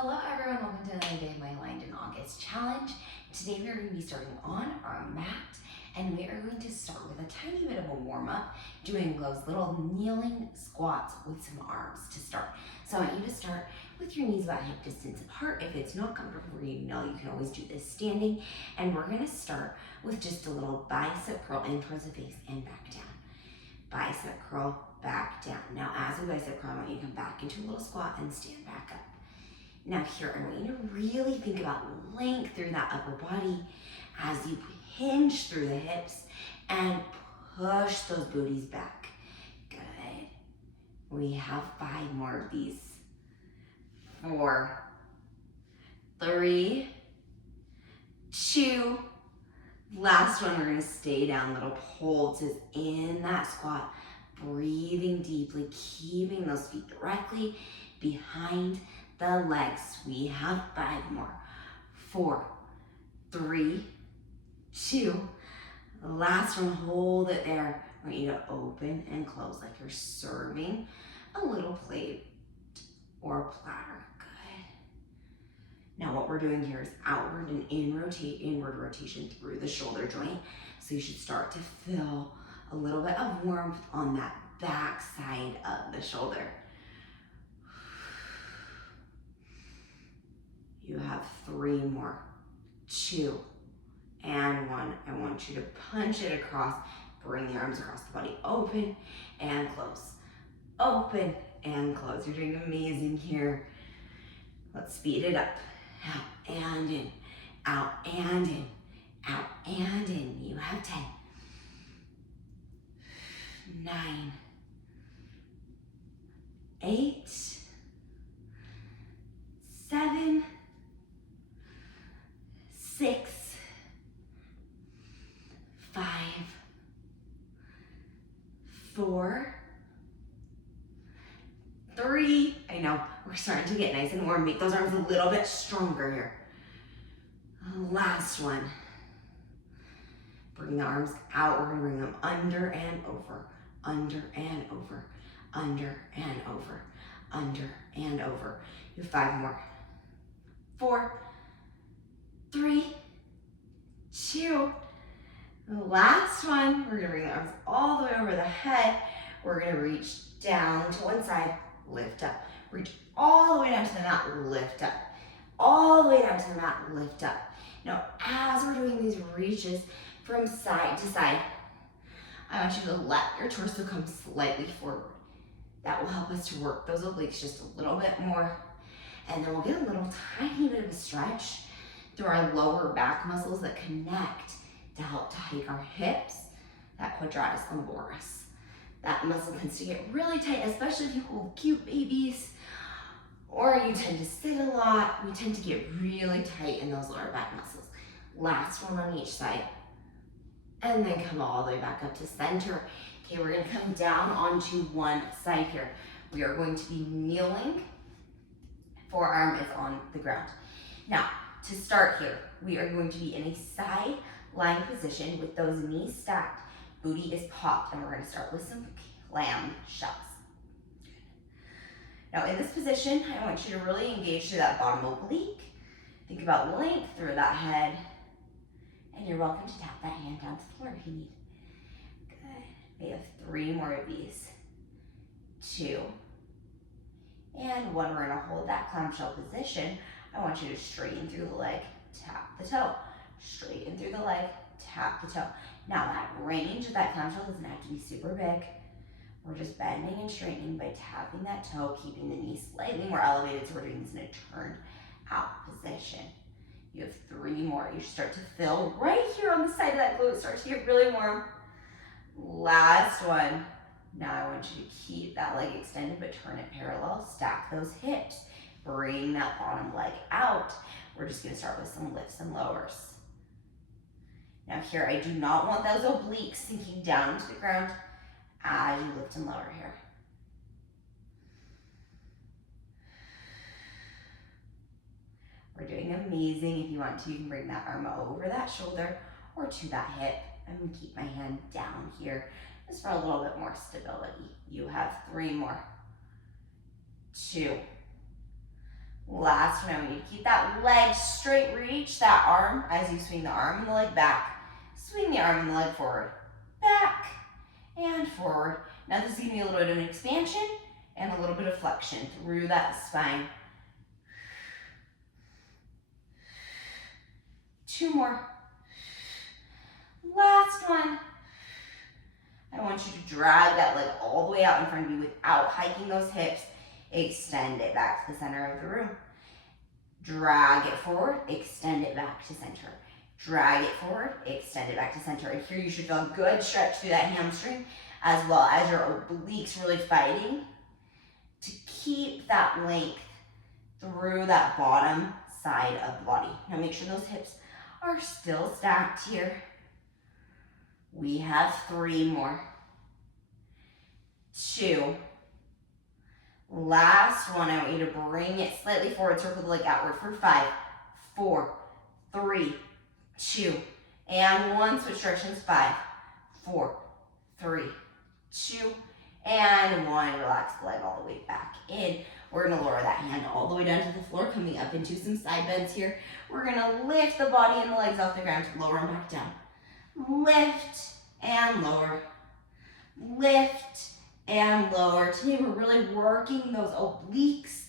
Hello everyone, welcome to another day of my Aligned in August challenge. Today we are going to be starting on our mat and we are going to start with a tiny bit of a warm up, doing those little kneeling squats with some arms to start. So I want you to start with your knees about hip distance apart. If it's not comfortable for you, you can always do this standing. And we're going to start with just a little bicep curl in towards the face and back down. Bicep curl, back down. Now as we bicep curl, I want you to come back into a little squat and stand back up. Now here, I want you to really think about length through that upper body as you hinge through the hips and push those booties back. Good. We have 5 more of these. 4, 3, 2. Last one, we're gonna stay down, little holds is in that squat, breathing deeply, keeping those feet directly behind the legs. We have 5 more. 4, 3, 2. Last one, hold it there. I want you to open and close like you're serving a little plate or a platter. Good. Now what we're doing here is outward and inward rotation through the shoulder joint. So you should start to feel a little bit of warmth on that back side of the shoulder. You have 3 more. 2 and 1. I want you to punch it across. Bring the arms across the body. Open and close. Open and close. You're doing amazing here. Let's speed it up. Out and in. Out and in. Out and in. You have 10. 9. 8. 7. 6, 5, 4, 3. I know, we're starting to get nice and warm. Make those arms a little bit stronger here. Last one. Bring the arms out. We're gonna bring them under and over, under and over, under and over, under and over. You have 5 more. 4, 3, 2. The last one, we're gonna bring the arms all the way over the head. We're gonna reach down to one side, lift up. Reach all the way down to the mat, lift up. All the way down to the mat, lift up. Now, as we're doing these reaches from side to side, I want you to let your torso come slightly forward. That will help us to work those obliques just a little bit more. And then we'll get a little tiny bit of a stretch through our lower back muscles that connect to help tighten our hips, that quadratus lumboris. That muscle tends to get really tight, especially if you hold cute babies or you tend to sit a lot. We tend to get really tight in those lower back muscles. Last one on each side. And then come all the way back up to center. Okay, we're gonna come down onto one side here. We are going to be kneeling. Forearm is on the ground. Now, to start here, we are going to be in a side lying position with those knees stacked. Booty is popped, and we're going to start with some clam shells. Now in this position, I want you to really engage through that bottom oblique. Think about length through that head. And you're welcome to tap that hand down to the floor if you need. Good. We have 3 more of these. 2. And 1, we're gonna hold that clamshell position. I want you to straighten through the leg, tap the toe. Straighten through the leg, tap the toe. Now that range of that clamshell doesn't have to be super big. We're just bending and straightening by tapping that toe, keeping the knee slightly more elevated, so we're doing this in a turned out position. You have 3 more. You should start to feel right here on the side of that glute. Start to get really warm. Last one. Now I want you to keep that leg extended, but turn it parallel. Stack those hips. Bring that bottom leg out. We're just gonna start with some lifts and lowers. Now here, I do not want those obliques sinking down into the ground as you lift and lower here. We're doing amazing. If you want to, you can bring that arm over that shoulder or to that hip. I'm gonna keep my hand down here just for a little bit more stability. You have 3 more. 2. Last Last one, I want you to keep that leg straight. Reach that arm as you swing the arm and the leg back. Swing the arm and the leg forward. Back and forward. Now this is going to be a little bit of an expansion and a little bit of flexion through that spine. 2 more. Last one. I want you to drag that leg all the way out in front of you without hiking those hips. Extend it back to the center of the room. Drag it forward, extend it back to center. Drag it forward, extend it back to center. And here you should feel a good stretch through that hamstring as well as your obliques really fighting to keep that length through that bottom side of the body. Now make sure those hips are still stacked here. We have 3 more. 2. Last one, I want you to bring it slightly forward, circle the leg outward for 5, 4, 3, 2, and 1. Switch directions, 5, 4, 3, 2, and 1. Relax the leg all the way back in. We're gonna lower that hand all the way down to the floor, coming up into some side bends here. We're gonna lift the body and the legs off the ground, lower them back down. Lift and lower. Lift and lower. Today we're really working those obliques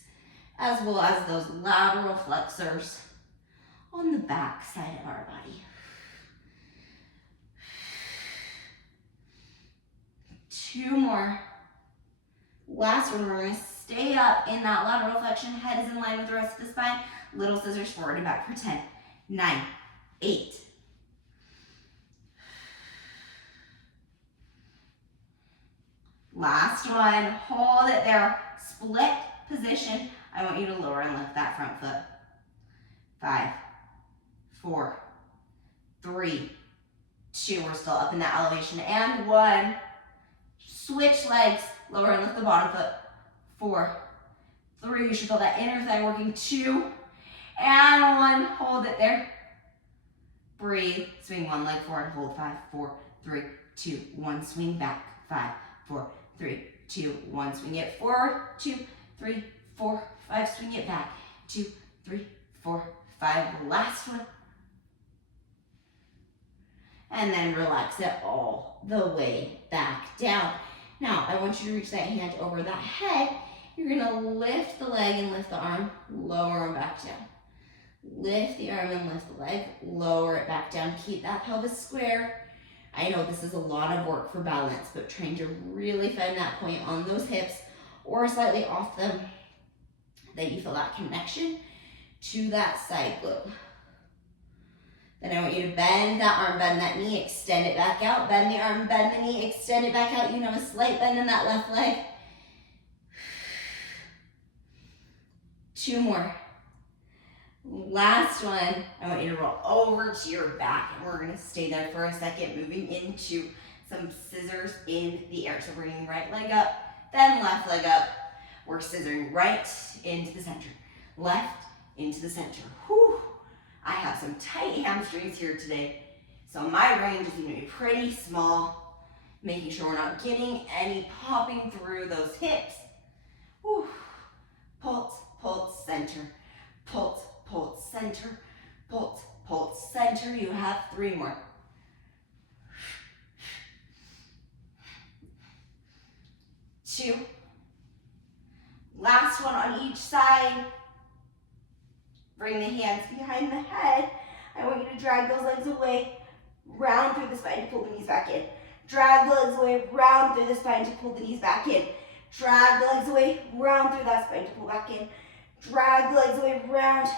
as well as those lateral flexors on the back side of our body. 2 more. Last one, we're going to stay up in that lateral flexion. Head is in line with the rest of the spine. Little scissors forward and back for 10, 9, 8. Last one, hold it there. Split position. I want you to lower and lift that front foot. 5, 4, 3, 2. We're still up in that elevation. And 1. Switch legs. Lower and lift the bottom foot. 4, 3. You should feel that inner thigh working. 2. And 1. Hold it there. Breathe. Swing one leg forward. Hold. 5, 4, 3, 2, 1. Swing back. 5, 4, 3, 2, 1. Swing it forward. 2, 3, 4, 5. Swing it back. 2, 3, 4, 5. Last one. And then relax it all the way back down. Now, I want you to reach that hand over that head. You're gonna lift the leg and lift the arm, lower them back down. Lift the arm and lift the leg, lower it back down. Keep that pelvis square. I know this is a lot of work for balance, but trying to really find that point on those hips or slightly off them, that you feel that connection to that side glute. Then I want you to bend that arm, bend that knee, extend it back out. Bend the arm, bend the knee, extend it back out. You know, a slight bend in that left leg. 2 more. Last one, I want you to roll over to your back, and we're gonna stay there for a second, moving into some scissors in the air. So bringing right leg up, then left leg up. We're scissoring right into the center, left into the center. Whew. I have some tight hamstrings here today, so my range is gonna be pretty small, making sure we're not getting any popping through those hips. Whew. Pulse, pulse, center, pulse, pulse, center, pulse, pulse, center. You have 3 more. Two. Last one on each side. Bring the hands behind the head. I want you to drag those legs away, round through the spine to pull the knees back in. Drag the legs away, round through the spine to pull the knees back in. Drag the legs away, round through that spine to pull back in. Drag the legs away, round.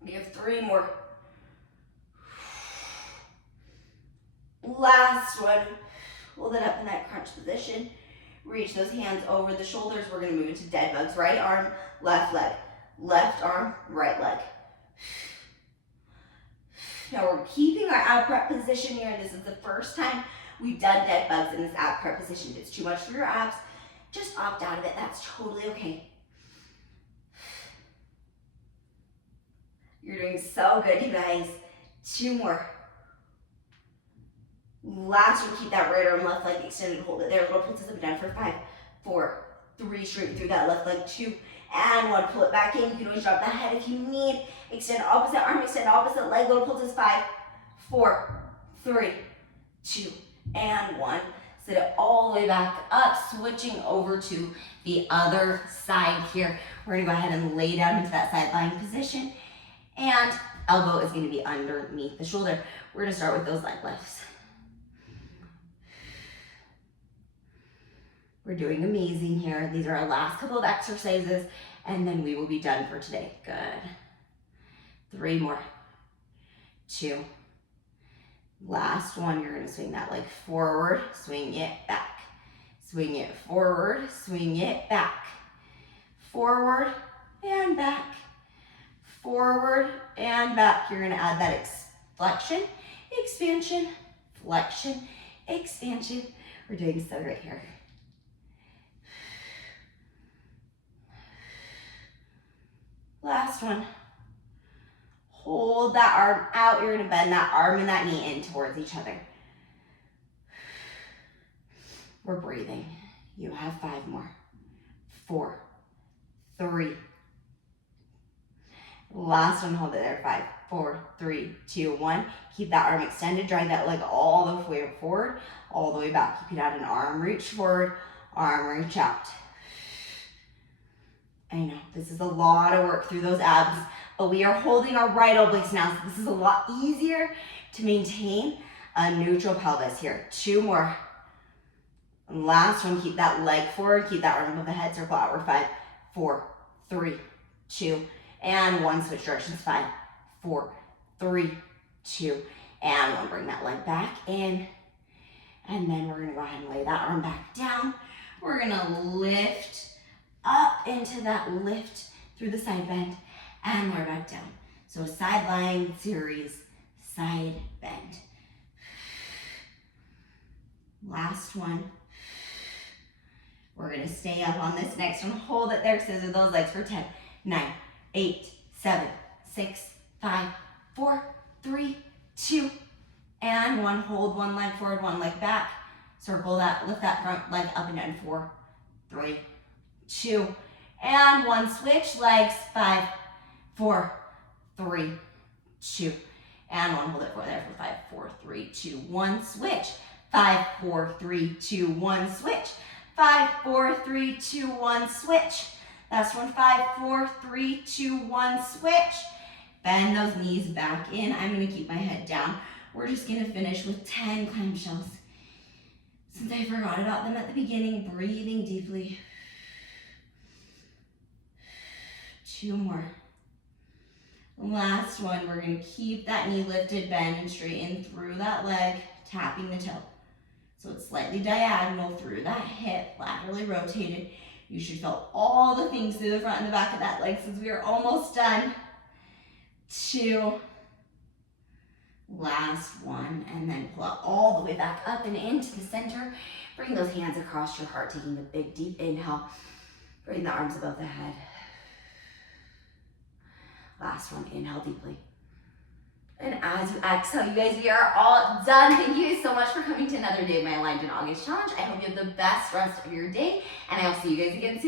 We have 3 more. Last one. Hold it up in that crunch position. Reach those hands over the shoulders. We're going to move into dead bugs. Right arm, left leg. Left arm, right leg. Now we're keeping our ab prep position here. This is the first time we've done dead bugs in this ab prep position. If it's too much for your abs, just opt out of it. That's totally okay. You're doing so good, you guys. 2 more. Last one, keep that right arm, left leg extended. Hold it there. Little pulses up and down for 5, 4, 3. Straight through that left leg. 2. and one. Pull it back in. You can always drop that head if you need. Extend opposite arm, extend opposite leg. Go to pull-twist. 5, 4, 3, 2, and 1. Sit it all the way back up, switching over to the other side here. We're gonna go ahead and lay down into that side lying position, and elbow is gonna be underneath the shoulder. We're gonna start with those leg lifts. We're doing amazing here. These are our last couple of exercises, and then we will be done for today. Good. 3 more. 2. Last one, you're gonna swing that leg forward, swing it back. Swing it forward, swing it back. Forward and back. Forward and back. You're gonna add that flexion, expansion, flexion, expansion. We're doing so right here. Last one. Hold that arm out. You're gonna bend that arm and that knee in towards each other. We're breathing. You have 5 more. 4, 3. Last one, hold it there. 5, 4, 3, 2, 1. Keep that arm extended. Drag that leg all the way forward, all the way back. You can add an arm reach forward, arm reach out. I know, this is a lot of work through those abs, but we are holding our right obliques now, so this is a lot easier to maintain a neutral pelvis here. 2 more. And last one, keep that leg forward, keep that arm above the head, circle outward. 5, 4, 3, 2, and 1. Switch directions. 5, 4, 3, 2, and 1. Bring that leg back in, and then we're gonna go ahead and lay that arm back down. We're gonna lift up into that lift through the side bend, and we're back down. So side lying series, side bend. Last one. We're gonna stay up on this next one. Hold it there, scissor those legs for 10, 9, 8, 7, 6, 5, 4, 3, 2, and 1. Hold one leg forward, one leg back. Circle that, lift that front leg up and down. 4, 3, 2, and 1. Switch legs. 5, 4, 3, 2, and 1. Hold it for there for 5, 4, 3, 2, 1. Switch. 5, 4, 3, 2, 1. Switch. 5, 4, 3, 2, 1. Switch. Last one. 5, 4, 3, 2, 1. Switch. Bend those knees back in. I'm going to keep my head down. We're just going to finish with 10 clamshells. Since I forgot about them at the beginning, breathing deeply. 2 more. Last one, we're gonna keep that knee lifted, bend and straighten through that leg, tapping the toe. So it's slightly diagonal through that hip, laterally rotated. You should feel all the things through the front and the back of that leg since we are almost done. 2. Last one, and then pull it all the way back up and into the center. Bring those hands across your heart, taking a big, deep inhale. Bring the arms above the head. Last one, inhale deeply. And as you exhale, you guys, we are all done. Thank you so much for coming to another day of my Aligned in August challenge. I hope you have the best rest of your day, and I will see you guys again soon.